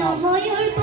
No.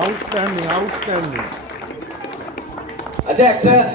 Outstanding outstanding আচ্ছা একটা